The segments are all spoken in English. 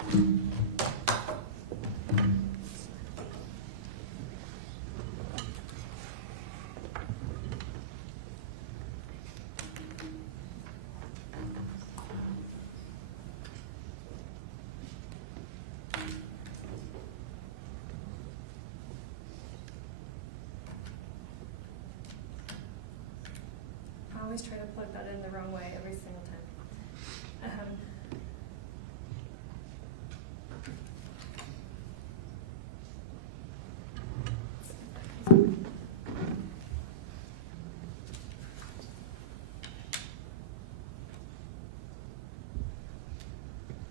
I always try to plug that in the wrong way every single time.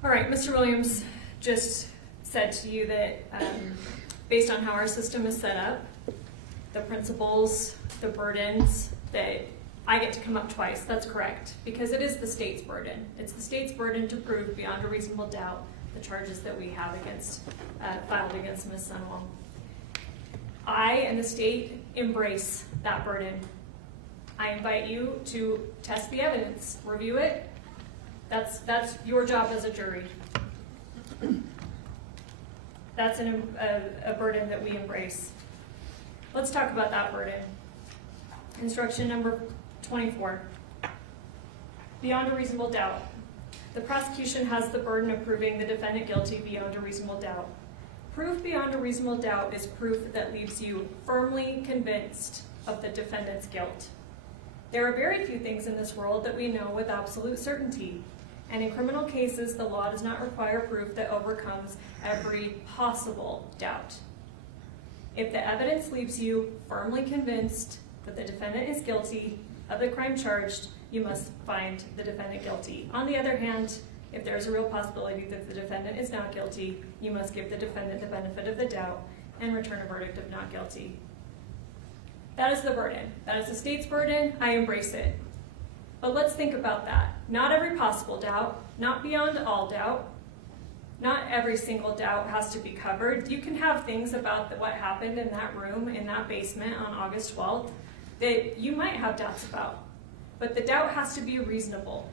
All right, Mr. Williams just said to you that based on how our system is set up, the principles, the burdens, that I get to come up twice. That's correct, because it is the state's burden. It's the state's burden to prove beyond a reasonable doubt the charges that we have filed against Ms. Sundwall. I and the state embrace that burden. I invite you to test the evidence, review it. That's your job as a jury. That's a burden that we embrace. Let's talk about that burden. Instruction number 24. Beyond a reasonable doubt. The prosecution has the burden of proving the defendant guilty beyond a reasonable doubt. Proof beyond a reasonable doubt is proof that leaves you firmly convinced of the defendant's guilt. There are very few things in this world that we know with absolute certainty, and in criminal cases, the law does not require proof that overcomes every possible doubt. If the evidence leaves you firmly convinced that the defendant is guilty of the crime charged, you must find the defendant guilty. On the other hand, if there's a real possibility that the defendant is not guilty, you must give the defendant the benefit of the doubt and return a verdict of not guilty. That is the burden. That is the state's burden. I embrace it. But let's think about that. Not every possible doubt, not beyond all doubt. Not every single doubt has to be covered. You can have things about what happened in that room, in that basement on August 12th that you might have doubts about. But the doubt has to be reasonable.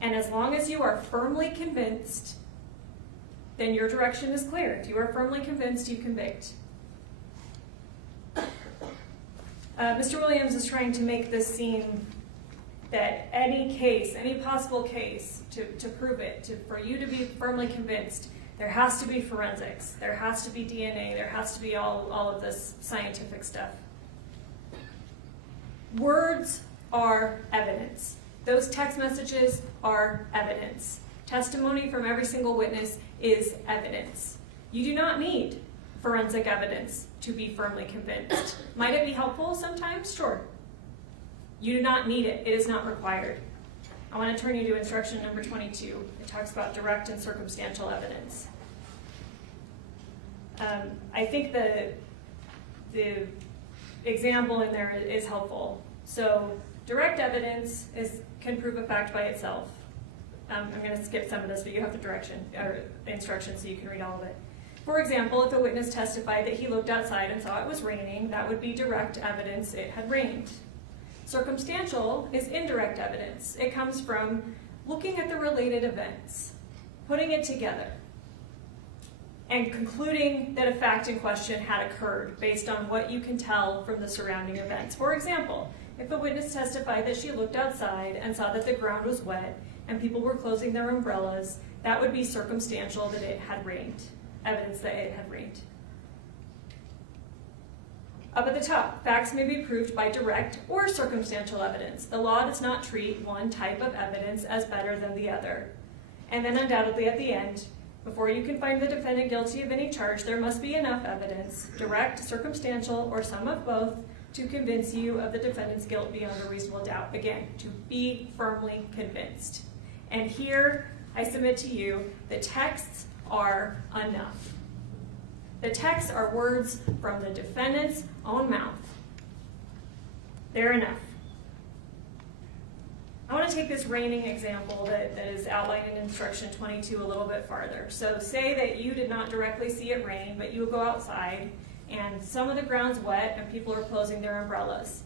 And as long as you are firmly convinced, then your direction is clear. If you are firmly convinced, you convict. Mr. Williams is trying to make this seem that any case, any possible case, to prove it, for you to be firmly convinced, there has to be forensics, there has to be DNA, there has to be all of this scientific stuff. Words are evidence. Those text messages are evidence. Testimony from every single witness is evidence. You do not need forensic evidence to be firmly convinced. Might it be helpful sometimes? Sure. You do not need it. It is not required. I want to turn you to instruction number 22. It talks about direct and circumstantial evidence. I think the example in there is helpful. So direct evidence can prove a fact by itself. I'm going to skip some of this, but you have the instruction so you can read all of it. For example, if a witness testified that he looked outside and saw it was raining, that would be direct evidence it had rained. Circumstantial is indirect evidence. It comes from looking at the related events, putting it together, and concluding that a fact in question had occurred based on what you can tell from the surrounding events. For example, if a witness testified that she looked outside and saw that the ground was wet and people were closing their umbrellas, that would be circumstantial that it had rained, evidence that it had rained. Up at the top, facts may be proved by direct or circumstantial evidence. The law does not treat one type of evidence as better than the other. And then undoubtedly at the end, before you can find the defendant guilty of any charge, there must be enough evidence, direct, circumstantial, or some of both, to convince you of the defendant's guilt beyond a reasonable doubt. Again, to be firmly convinced. And here, I submit to you, the texts are enough. The texts are words from the defendant's own mouth. They're enough. I want to take this raining example that is outlined in instruction 22 a little bit farther. So say that you did not directly see it rain, but you go outside and some of the ground's wet and people are closing their umbrellas.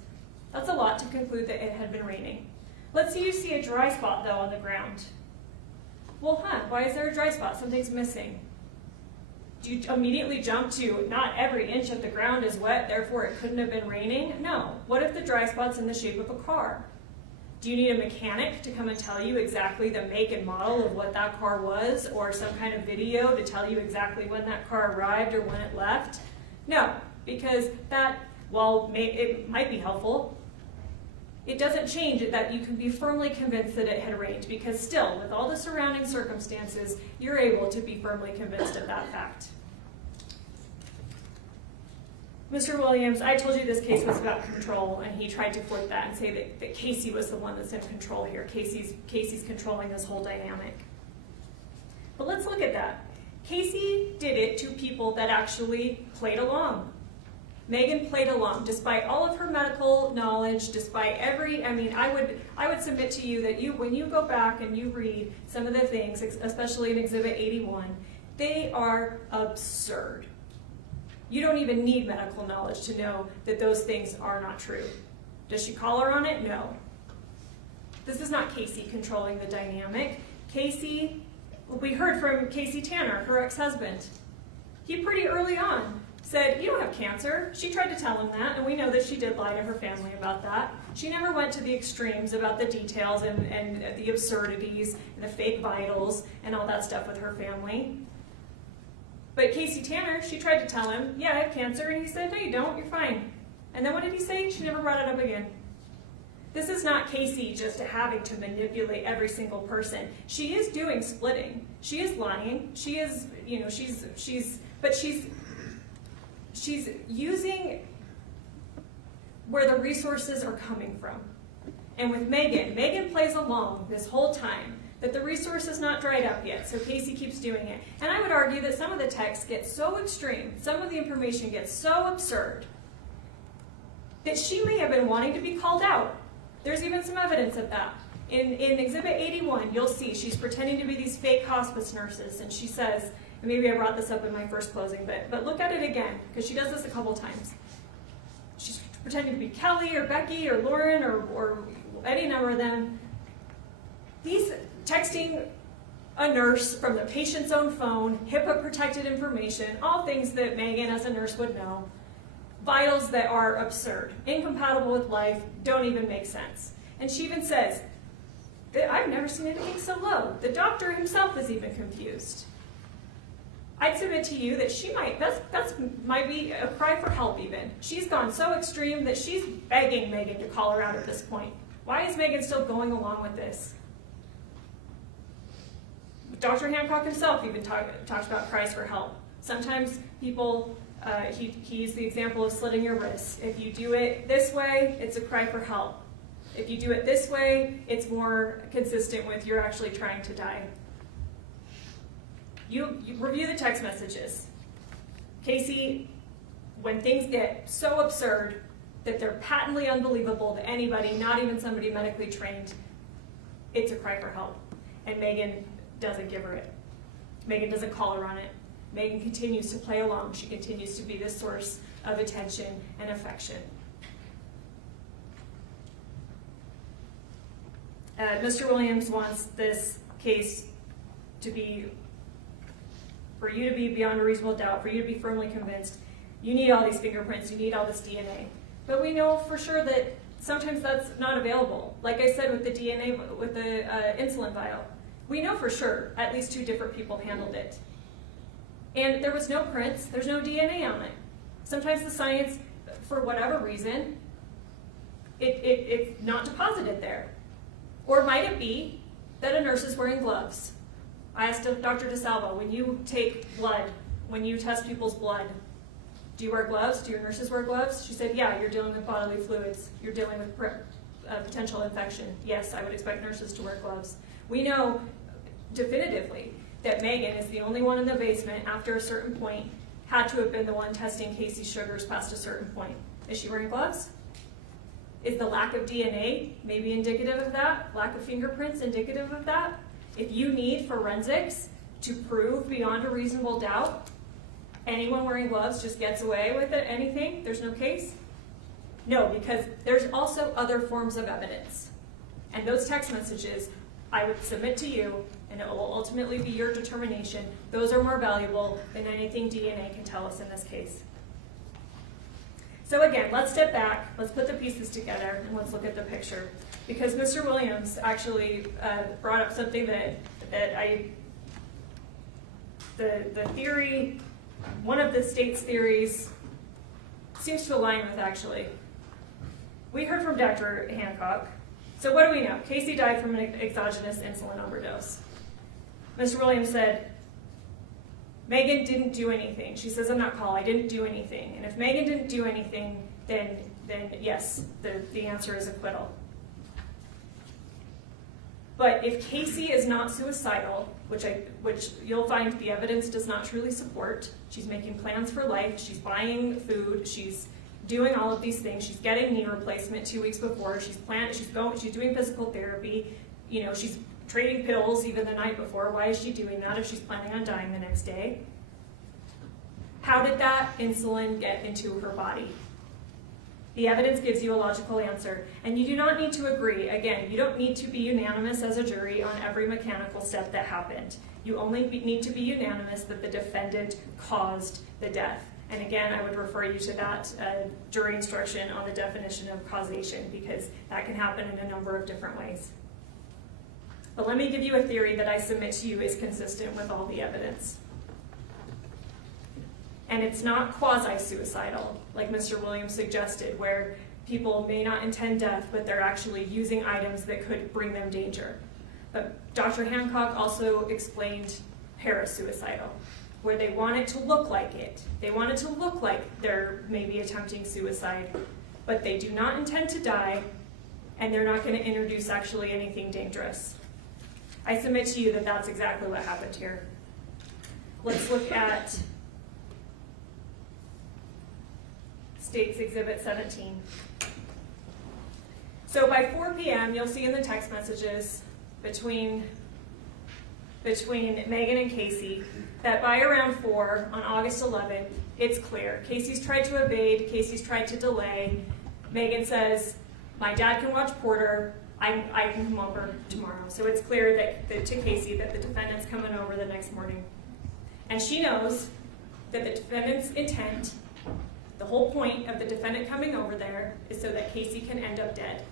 That's a lot to conclude that it had been raining. Let's say you see a dry spot though on the ground. Well, why is there a dry spot? Something's missing. Do you immediately jump to not every inch of the ground is wet, therefore it couldn't have been raining? No. What if the dry spot's in the shape of a car? Do you need a mechanic to come and tell you exactly the make and model of what that car was, or some kind of video to tell you exactly when that car arrived or when it left? No, because that, while it might be helpful, it doesn't change it that you can be firmly convinced that it had rained, because still, with all the surrounding circumstances, you're able to be firmly convinced of that fact. Mr. Williams, I told you this case was about control, and he tried to flip that and say that Casey was the one that's in control here. Casey's controlling this whole dynamic. But let's look at that. Casey did it to people that actually played along. Meggan played along, despite all of her medical knowledge, despite I would submit to you that when you go back and you read some of the things, especially in Exhibit 81, they are absurd. You don't even need medical knowledge to know that those things are not true. Does she call her on it? No. This is not Casey controlling the dynamic. We heard from Casey Tanner, her ex-husband. He pretty early on said, you don't have cancer. She tried to tell him that, and we know that she did lie to her family about that. She never went to the extremes about the details and the absurdities and the fake vitals and all that stuff with her family. But Casey Tanner, she tried to tell him, yeah, I have cancer, and he said, no, you don't, you're fine. And then what did he say? She never brought it up again. This is not Casey just having to manipulate every single person. She is doing splitting. She is lying. She is, but she's using where the resources are coming from. And with Meggan plays along this whole time, that the resource is not dried up yet, so Casey keeps doing it. And I would argue that some of the text gets so extreme, some of the information gets so absurd, that she may have been wanting to be called out. There's even some evidence of that. In Exhibit 81, you'll see she's pretending to be these fake hospice nurses, and she says, and maybe I brought this up in my first closing, but look at it again, because she does this a couple times. She's pretending to be Kelly or Becky or Lauren or any number of them. These texting a nurse from the patient's own phone, HIPAA-protected information, all things that Meggan as a nurse would know, vitals that are absurd, incompatible with life, don't even make sense. And she even says, I've never seen anything so low. The doctor himself is even confused. I'd submit to you that she might be a cry for help even. She's gone so extreme that she's begging Meggan to call her out at this point. Why is Meggan still going along with this? Dr. Hancock himself even talks about cries for help. Sometimes people, he used the example of slitting your wrists. If you do it this way, it's a cry for help. If you do it this way, it's more consistent with you're actually trying to die. You review the text messages. Casey, when things get so absurd that they're patently unbelievable to anybody, not even somebody medically trained, it's a cry for help. And Meggan doesn't give her it. Meggan doesn't call her on it. Meggan continues to play along. She continues to be the source of attention and affection. Mr. Williams wants this case to be, for you to be beyond a reasonable doubt, for you to be firmly convinced. You need all these fingerprints, you need all this DNA. But we know for sure that sometimes that's not available. Like I said with the DNA, with the insulin vial, we know for sure at least 2 different people handled it. And there was no prints, there's no DNA on it. Sometimes the science, for whatever reason, it's not deposited there. Or might it be that a nurse is wearing gloves? I asked Dr. DeSalvo, when you take blood, when you test people's blood, do you wear gloves? Do your nurses wear gloves? She said, yeah, you're dealing with bodily fluids. You're dealing with potential infection. Yes, I would expect nurses to wear gloves. We know definitively that Meggan is the only one in the basement after a certain point had to have been the one testing Casey's sugars past a certain point. Is she wearing gloves? Is the lack of DNA maybe indicative of that? Lack of fingerprints indicative of that? If you need forensics to prove beyond a reasonable doubt anyone wearing gloves just gets away with it, anything, there's no case? No, because there's also other forms of evidence. And those text messages, I would submit to you, and it will ultimately be your determination. Those are more valuable than anything DNA can tell us in this case. So again, let's step back, let's put the pieces together, and let's look at the picture. Because Mr. Williams actually brought up something the theory, one of the state's theories, seems to align with actually. We heard from Dr. Hancock. So what do we know? Casey died from an exogenous insulin overdose. Mr. Williams said, Meggan didn't do anything. She says, I'm not Paul, I didn't do anything. And if Meggan didn't do anything, then yes, the answer is acquittal. But if Casey is not suicidal, which you'll find the evidence does not truly support, she's making plans for life, she's buying food, she's doing all of these things, she's getting knee replacement 2 weeks before, she's doing physical therapy, she's trading pills even the night before. Why is she doing that if she's planning on dying the next day? How did that insulin get into her body? The evidence gives you a logical answer, and you do not need to agree. Again, you don't need to be unanimous as a jury on every mechanical step that happened. You only need to be unanimous that the defendant caused the death. And again, I would refer you to that jury instruction on the definition of causation, because that can happen in a number of different ways. But let me give you a theory that I submit to you is consistent with all the evidence. And it's not quasi-suicidal, like Mr. Williams suggested, where people may not intend death, but they're actually using items that could bring them danger. But Dr. Hancock also explained parasuicidal, where they want it to look like it. They want it to look like they're maybe attempting suicide, but they do not intend to die, and they're not going to introduce actually anything dangerous. I submit to you that that's exactly what happened here. Let's look at State's Exhibit 17. So by 4 p.m., you'll see in the text messages between Meggan and Casey that by around 4 on August 11th, it's clear. Casey's tried to evade, Casey's tried to delay. Meggan says, my dad can watch Porter, I can come over tomorrow. So it's clear that to Casey that the defendant's coming over the next morning. And she knows that the defendant's intent, the whole point of the defendant coming over there, is so that Casey can end up dead.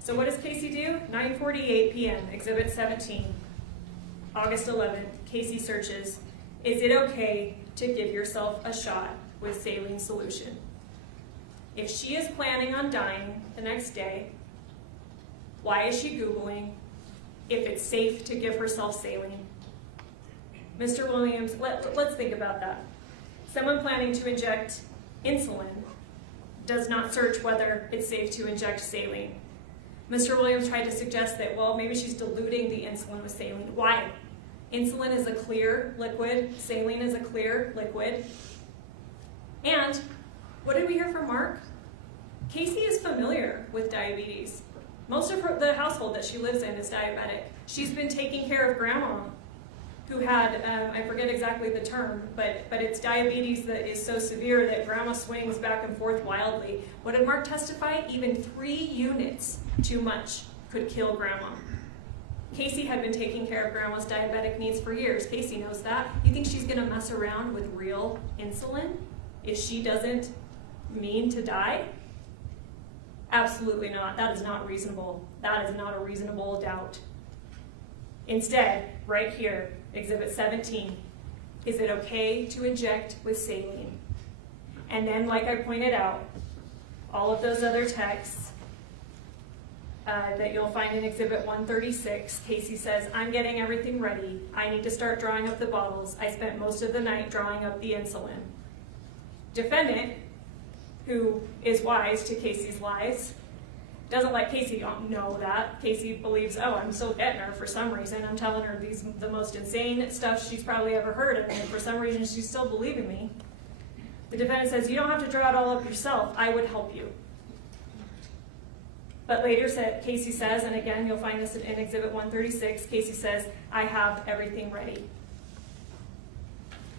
So what does Casey do? 9:48 p.m., Exhibit 17, August 11th, Casey searches, is it okay to give yourself a shot with saline solution? If she is planning on dying the next day, why is she Googling if it's safe to give herself saline? Mr. Williams, let's think about that. Someone planning to inject insulin does not search whether it's safe to inject saline. Mr. Williams tried to suggest that, well, maybe she's diluting the insulin with saline. Why? Insulin is a clear liquid, saline is a clear liquid. And what did we hear from Mark? Casey is familiar with diabetes. Most of the household that she lives in is diabetic. She's been taking care of grandma, who had, I forget exactly the term, but it's diabetes that is so severe that grandma swings back and forth wildly. What did Mark testify? Even 3 units too much could kill grandma. Casey had been taking care of grandma's diabetic needs for years. Casey knows that. You think she's gonna mess around with real insulin if she doesn't mean to die? Absolutely not. That is not reasonable. That is not a reasonable doubt. Instead, right here, Exhibit 17, is it okay to inject with saline? And then, like I pointed out, all of those other texts that you'll find in Exhibit 136, Casey says, I'm getting everything ready. I need to start drawing up the bottles. I spent most of the night drawing up the insulin. Defendant, who is wise to Casey's lies, doesn't let Casey know that. Casey believes, oh, I'm still getting her for some reason. I'm telling her the most insane stuff she's probably ever heard, and for some reason she's still believing me. The defendant says, you don't have to draw it all up yourself. I would help you. But later, Casey says, and again, you'll find this in Exhibit 136, Casey says, I have everything ready.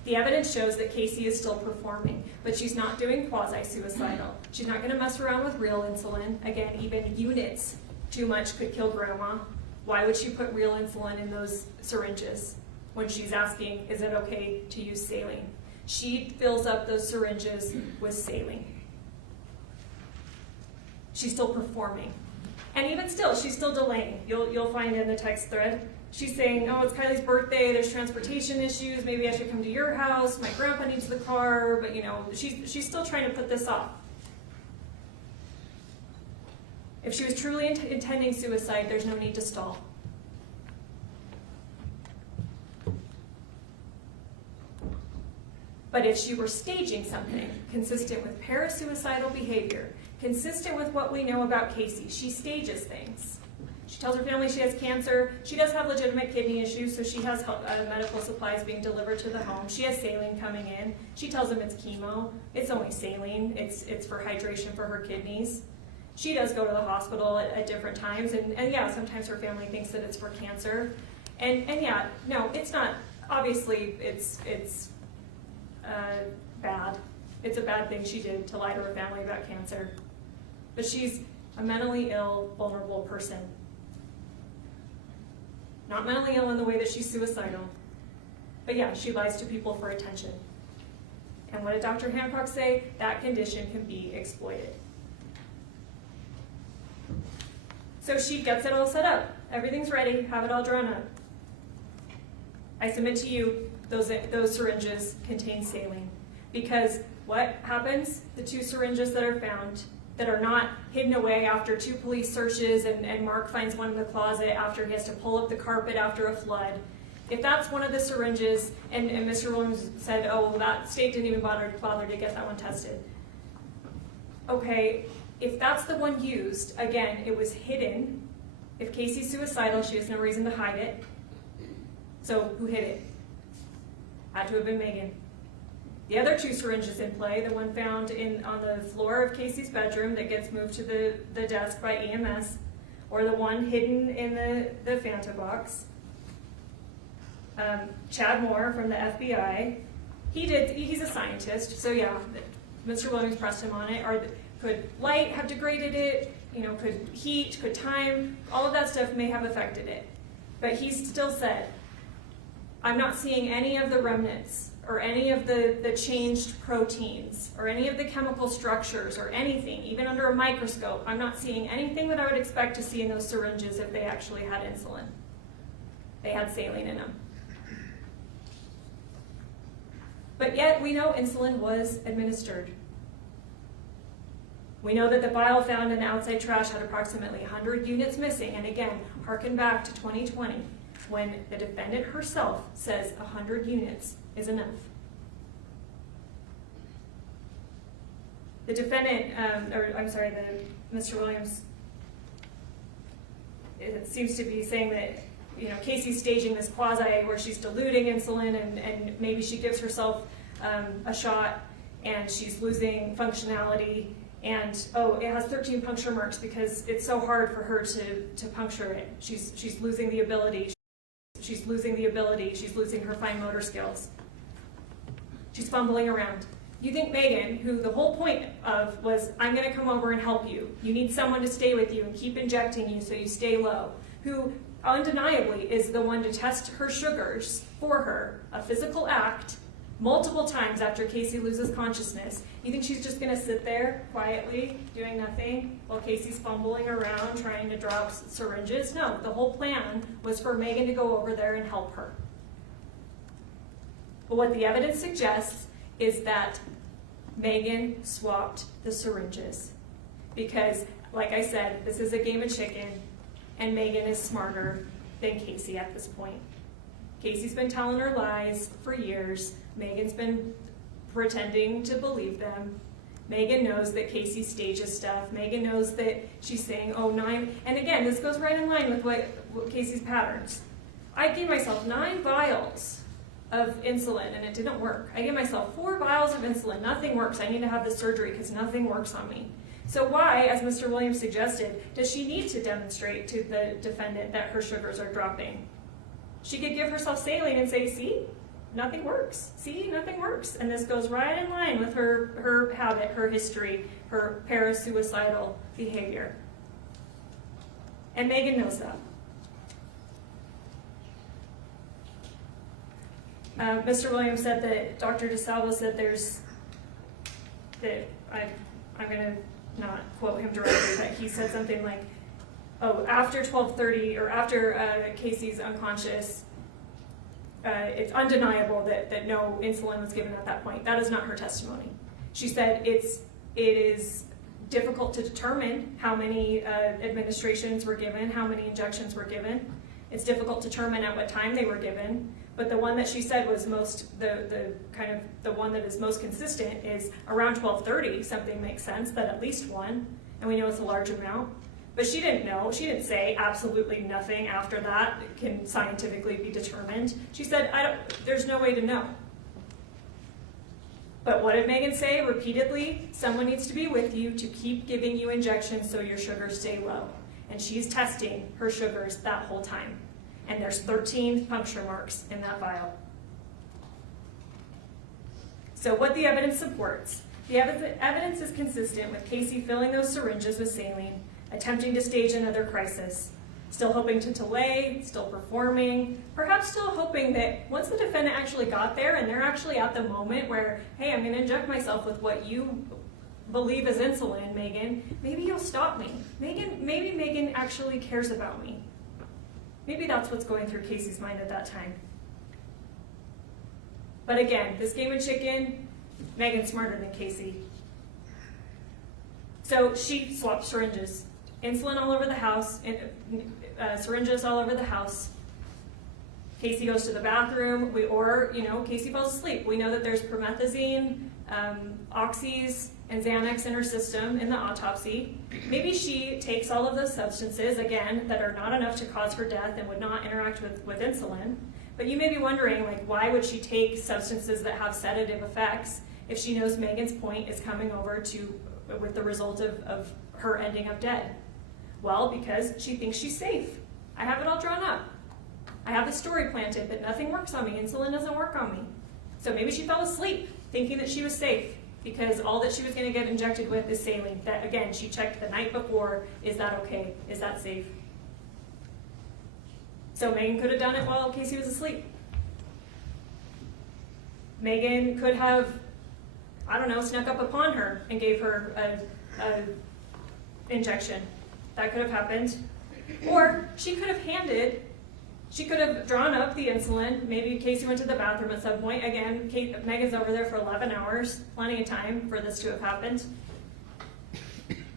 The evidence shows that Casey is still performing, but she's not doing quasi-suicidal. She's not going to mess around with real insulin. Again, even units too much could kill grandma. Why would she put real insulin in those syringes when she's asking, is it okay to use saline? She fills up those syringes with saline. She's still performing. And even still, she's still delaying. You'll find in the text thread, she's saying, oh, it's Kylie's birthday, there's transportation issues, maybe I should come to your house, my grandpa needs the car, but she's still trying to put this off. If she was truly intending suicide, there's no need to stall. But if she were staging something consistent with parasuicidal behavior, consistent with what we know about Casey, she stages things. She tells her family she has cancer. She does have legitimate kidney issues, so she has medical supplies being delivered to the home. She has saline coming in. She tells them it's chemo. It's only saline. It's for hydration for her kidneys. She does go to the hospital at different times, and yeah, sometimes her family thinks that it's for cancer. And yeah, no, it's not. Obviously, it's bad. It's a bad thing she did to lie to her family about cancer. But she's a mentally ill, vulnerable person. Not mentally ill in the way that she's suicidal. But yeah, she lies to people for attention. And what did Dr. Hancock say? That condition can be exploited. So she gets it all set up. Everything's ready, have it all drawn up. I submit to you, those syringes contain saline. Because what happens? The 2 syringes that are found, that are not hidden away after 2 police searches and Mark finds one in the closet after he has to pull up the carpet after a flood. If that's one of the syringes, and Mr. Williams said, oh, well, that state didn't even bother to get that one tested. Okay, if that's the one used, again, it was hidden. If Casey's suicidal, she has no reason to hide it. So who hid it? Had to have been Meggan. The other 2 syringes in play, the one found on the floor of Casey's bedroom that gets moved to the desk by EMS, or the one hidden in the Fanta box. Chad Moore from the FBI, he's a scientist, so yeah, Mr. Williams pressed him on it. Could light have degraded it? Could heat, could time, all of that stuff may have affected it. But he still said, I'm not seeing any of the remnants or any of the changed proteins or any of the chemical structures or anything, even under a microscope. I'm not seeing anything that I would expect to see in those syringes if they actually had insulin. They had saline in them. But yet we know insulin was administered. We know that the vial found in the outside trash had approximately 100 units missing, and again, harken back to 2020, when the defendant herself says 100 units is enough. The defendant, Mr. Williams, it seems to be saying that Casey's staging this quasi where she's diluting insulin and maybe she gives herself a shot and she's losing functionality. And oh, it has 13 puncture marks because it's so hard for her to puncture it. She's losing the ability. She's losing the ability. She's losing her fine motor skills. She's fumbling around. You think Meggan, who the whole point of was, I'm going to come over and help you. You need someone to stay with you and keep injecting you so you stay low. Who undeniably is the one to test her sugars for her, a physical act, multiple times after Casey loses consciousness. You think she's just going to sit there quietly doing nothing while Casey's fumbling around trying to drop syringes? No, the whole plan was for Meggan to go over there and help her. But what the evidence suggests is that Meggan swapped the syringes because, like I said, this is a game of chicken and Meggan is smarter than Casey at this point. Casey's been telling her lies for years. Meggan's been pretending to believe them. Meggan knows that Casey stages stuff. Meggan knows that she's saying, oh, 9. And again, this goes right in line with what Casey's patterns. I gave myself 9 vials of insulin and it didn't work. I gave myself 4 vials of insulin. Nothing works. I need to have the surgery because nothing works on me. So why, as Mr. Williams suggested, does she need to demonstrate to the defendant that her sugars are dropping? She could give herself saline and say, see, nothing works. See, nothing works. And this goes right in line with her habit, her history, her parasuicidal behavior. And Meggan knows that. Mr. Williams said that Dr. DeSalvo said I'm going to not quote him directly, but he said something like, oh, after 12:30 or after Casey's unconscious, it's undeniable that no insulin was given at that point. That is not her testimony. She said it is difficult to determine how many administrations were given, how many injections were given. It's difficult to determine at what time they were given. But the one that she said was the one that is most consistent is around 12:30. Something makes sense that at least one, and we know it's a large amount. But she didn't know. She didn't say absolutely nothing after that can scientifically be determined. She said, there's no way to know. But what did Meggan say repeatedly? Someone needs to be with you to keep giving you injections so your sugars stay low. And she's testing her sugars that whole time. And there's 13 puncture marks in that vial. So what the evidence supports. The evidence is consistent with Casey filling those syringes with saline, attempting to stage another crisis, still hoping to delay, still performing, perhaps still hoping that once the defendant actually got there and they're actually at the moment where, hey, I'm going to inject myself with what you believe is insulin, Meggan, maybe you'll stop me. Maybe Meggan actually cares about me. Maybe that's what's going through Casey's mind at that time. But again, this game of chicken, Meggan's smarter than Casey. So she swapped syringes. Insulin all over the house, syringes all over the house. Casey goes to the bathroom, Casey falls asleep. We know that there's promethazine, oxys, and Xanax in her system in the autopsy. Maybe she takes all of those substances, again, that are not enough to cause her death and would not interact with insulin. But you may be wondering, why would she take substances that have sedative effects if she knows Meggan's point is coming over with the result of her ending up dead? Well, because she thinks she's safe. I have it all drawn up. I have the story planted that nothing works on me. Insulin doesn't work on me. So maybe she fell asleep thinking that she was safe because all that she was going to get injected with is saline. That, again, she checked the night before. Is that okay? Is that safe? So Meggan could have done it while Casey was asleep. Meggan could have, snuck up upon her and gave her a injection. That could have happened. Or she could have drawn up the insulin. Maybe Casey went to the bathroom at some point. Again, Meggan's over there for 11 hours, plenty of time for this to have happened.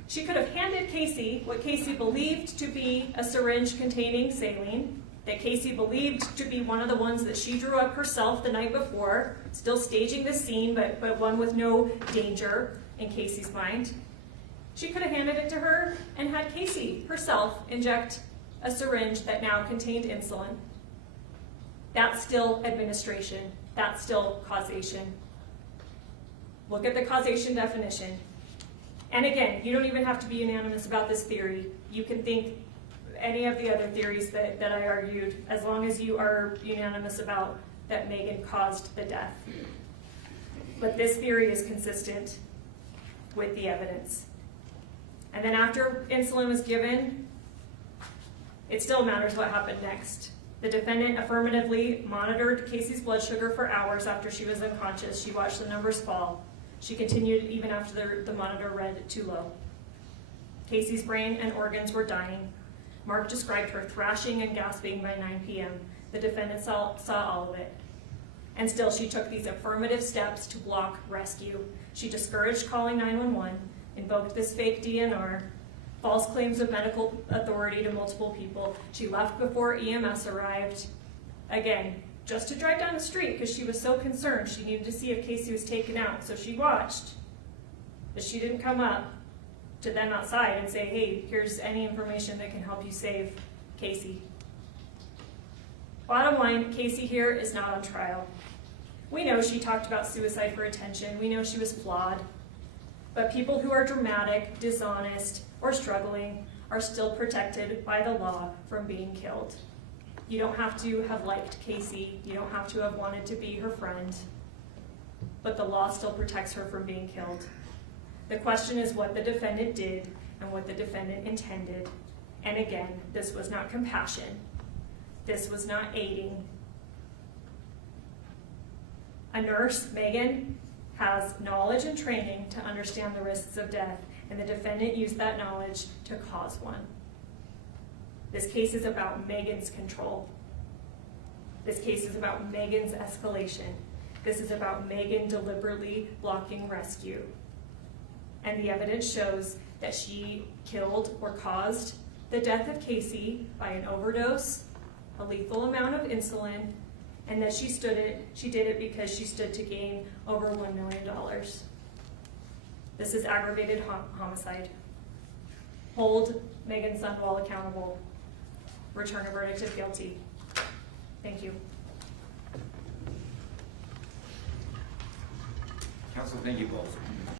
She could have handed Casey what Casey believed to be a syringe containing saline, that Casey believed to be one of the ones that she drew up herself the night before, still staging the scene, but one with no danger in Casey's mind. She could have handed it to her and had Casey herself inject a syringe that now contained insulin. That's still administration. That's still causation. Look at the causation definition. And again, you don't even have to be unanimous about this theory. You can think any of the other theories that I argued, as long as you are unanimous about that Meggan caused the death. But this theory is consistent with the evidence. And then after insulin was given, it still matters what happened next. The defendant affirmatively monitored Casey's blood sugar for hours after she was unconscious. She watched the numbers fall. She continued even after the monitor read too low. Casey's brain and organs were dying. Mark described her thrashing and gasping by 9 p.m. The defendant saw all of it. And still, she took these affirmative steps to block rescue. She discouraged calling 911, invoked this fake DNR, false claims of medical authority to multiple people. She left before EMS arrived. Again, just to drive down the street because she was so concerned. She needed to see if Casey was taken out. So she watched, but she didn't come up to them outside and say, hey, here's any information that can help you save Casey. Bottom line, Casey here is not on trial. We know she talked about suicide for attention. We know she was flawed. But people who are dramatic, dishonest, or struggling are still protected by the law from being killed. You don't have to have liked Casey. You don't have to have wanted to be her friend. But the law still protects her from being killed. The question is what the defendant did and what the defendant intended. And again, this was not compassion. This was not aiding. nurse, Meggan, has knowledge and training to understand the risks of death, and the defendant used that knowledge to cause one. This case is about Meggan's control. This case is about Meggan's escalation. This is about Meggan deliberately blocking rescue. And the evidence shows that she killed or caused the death of Casey by an overdose, a lethal amount of insulin, and that she did it because she stood to gain over $1 million. This is aggravated homicide. Hold Meggan Sundwall accountable. Return a verdict of guilty. Thank you. Counsel, thank you both.